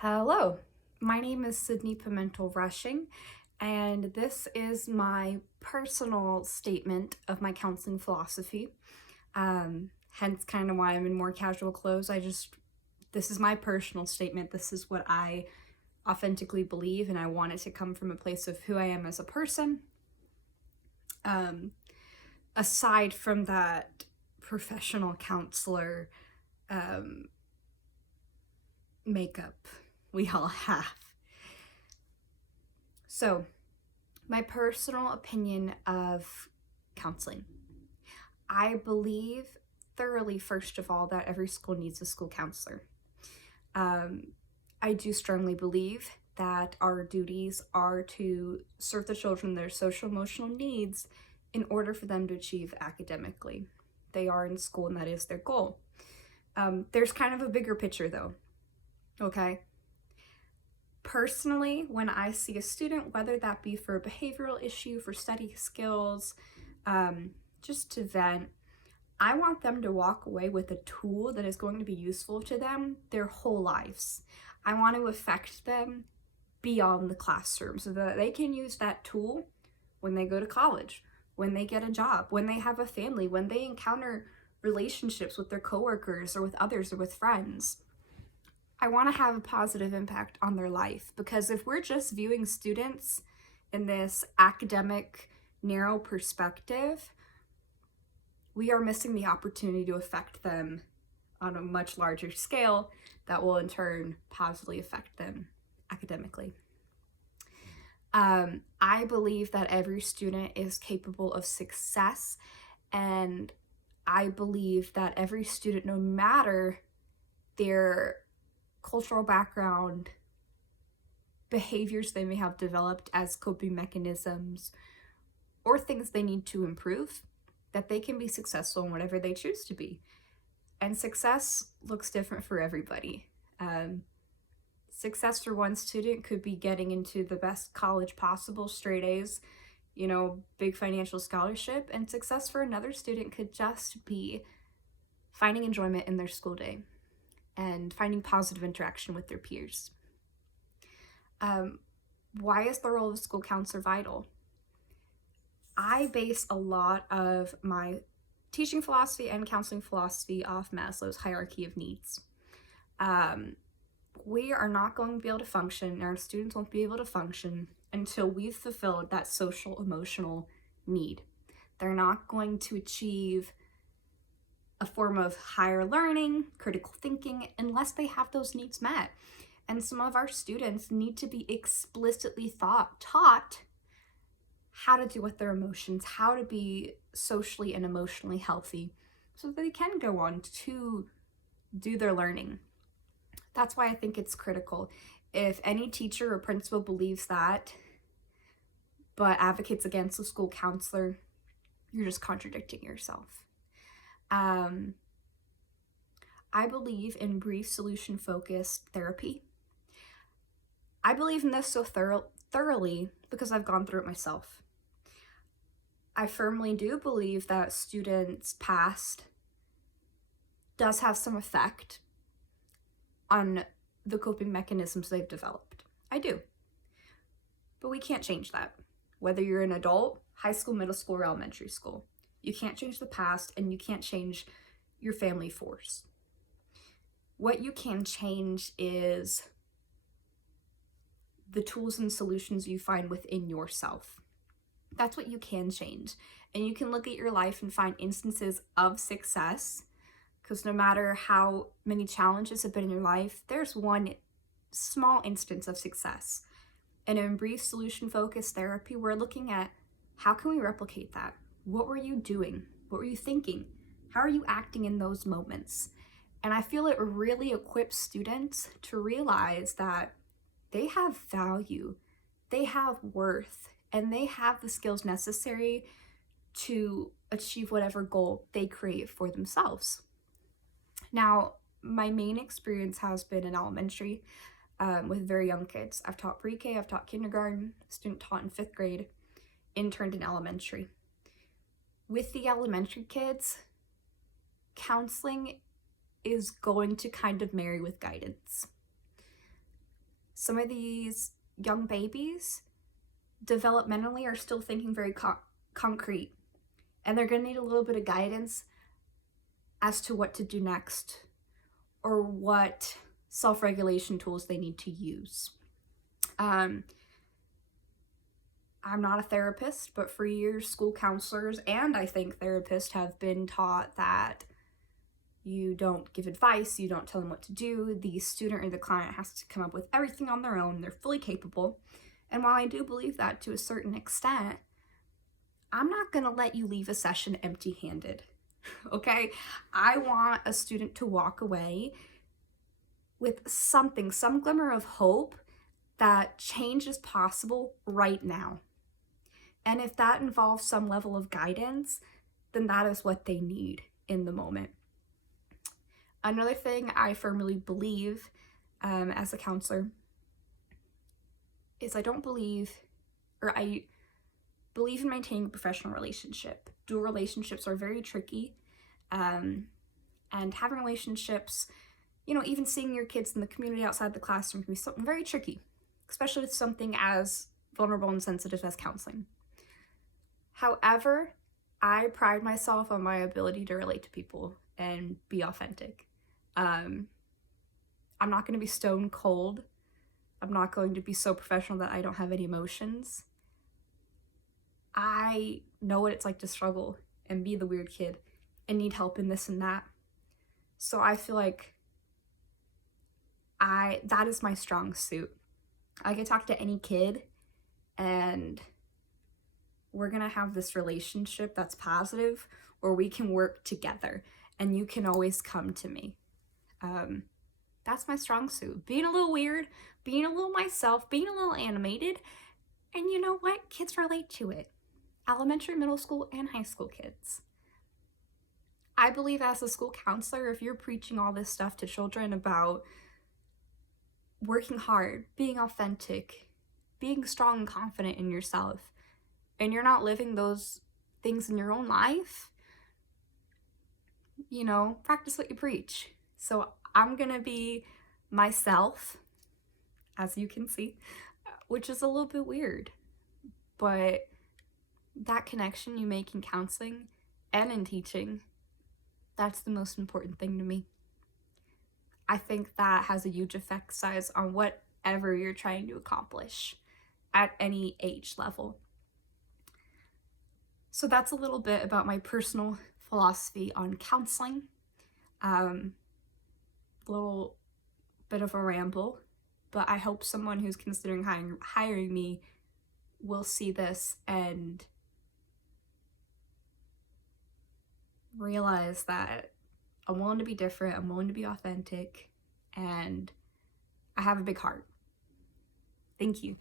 Hello, my name is Sydney Pimentel Rushing, and this is my personal statement of my counseling philosophy. Hence, kind of why I'm in more casual clothes. This is my personal statement. This is what I authentically believe, and I want it to come from a place of who I am as a person. Aside from that professional counselor makeup we all have. So, my personal opinion of counseling. I believe thoroughly, first of all, that every school needs a school counselor. I do strongly believe that our duties are to serve the children their social emotional needs in order for them to achieve academically. They are in school and that is their goal. There's kind of a bigger picture though, okay? Personally, when I see a student, whether that be for a behavioral issue, for study skills, just to vent, I want them to walk away with a tool that is going to be useful to them their whole lives. I want to affect them beyond the classroom so that they can use that tool when they go to college, when they get a job, when they have a family, when they encounter relationships with their coworkers or with others or with friends. I want to have a positive impact on their life, because if we're just viewing students in this academic, narrow perspective, we are missing the opportunity to affect them on a much larger scale that will in turn positively affect them academically. I believe that every student is capable of success, and I believe that every student, no matter their cultural background, behaviors they may have developed as coping mechanisms, or things they need to improve, that they can be successful in whatever they choose to be. And success looks different for everybody. Success for one student could be getting into the best college possible, straight A's, big financial scholarship, and success for another student could just be finding enjoyment in their school day and finding positive interaction with their peers. Why is the role of a school counselor vital? I base a lot of my teaching philosophy and counseling philosophy off Maslow's hierarchy of needs. We are not going to be able to function, and our students won't be able to function until we've fulfilled that social emotional need. They're not going to achieve a form of higher learning, critical thinking, unless they have those needs met. And some of our students need to be explicitly taught how to deal with their emotions, how to be socially and emotionally healthy, so that they can go on to do their learning. That's why I think it's critical. If any teacher or principal believes that, but advocates against a school counselor, you're just contradicting yourself. I believe in brief solution-focused therapy. I believe in this so thoroughly because I've gone through it myself. I firmly do believe that students' past does have some effect on the coping mechanisms they've developed. I do. But we can't change that. Whether you're an adult, high school, middle school, or elementary school. You can't change the past, and you can't change your family force. What you can change is the tools and solutions you find within yourself. That's what you can change. And you can look at your life and find instances of success, because no matter how many challenges have been in your life, there's one small instance of success. And in brief solution-focused therapy, we're looking at how can we replicate that? What were you doing? What were you thinking? How are you acting in those moments? And I feel it really equips students to realize that they have value, they have worth, and they have the skills necessary to achieve whatever goal they create for themselves. Now, my main experience has been in elementary with very young kids. I've taught pre-K, I've taught kindergarten, student taught in 5th grade, interned in elementary. With the elementary kids, counseling is going to kind of marry with guidance. Some of these young babies developmentally are still thinking very concrete, and they're going to need a little bit of guidance as to what to do next or what self-regulation tools they need to use. I'm not a therapist, but for years school counselors and I think therapists have been taught that you don't give advice, you don't tell them what to do. The student or the client has to come up with everything on their own. They're fully capable. And while I do believe that to a certain extent, I'm not going to let you leave a session empty-handed, okay? I want a student to walk away with something, some glimmer of hope that change is possible right now. And if that involves some level of guidance, then that is what they need in the moment. Another thing I firmly believe as a counselor is I believe in maintaining a professional relationship. Dual relationships are very tricky, and having relationships, even seeing your kids in the community outside the classroom can be something very tricky, especially with something as vulnerable and sensitive as counseling. However, I pride myself on my ability to relate to people and be authentic. I'm not going to be stone cold. I'm not going to be so professional that I don't have any emotions. I know what it's like to struggle and be the weird kid and need help in this and that. So I feel like that is my strong suit. I can talk to any kid and we're gonna have this relationship that's positive where we can work together and you can always come to me. That's my strong suit. Being a little weird, being a little myself, being a little animated, and you know what? Kids relate to it. Elementary, middle school, and high school kids. I believe as a school counselor, if you're preaching all this stuff to children about working hard, being authentic, being strong and confident in yourself, and you're not living those things in your own life, practice what you preach. So I'm gonna be myself, as you can see, which is a little bit weird, but that connection you make in counseling and in teaching, that's the most important thing to me. I think that has a huge effect size on whatever you're trying to accomplish at any age level. So that's a little bit about my personal philosophy on counseling. Little bit of a ramble, but I hope someone who's considering hiring me will see this and realize that I'm willing to be different, I'm willing to be authentic, and I have a big heart. Thank you.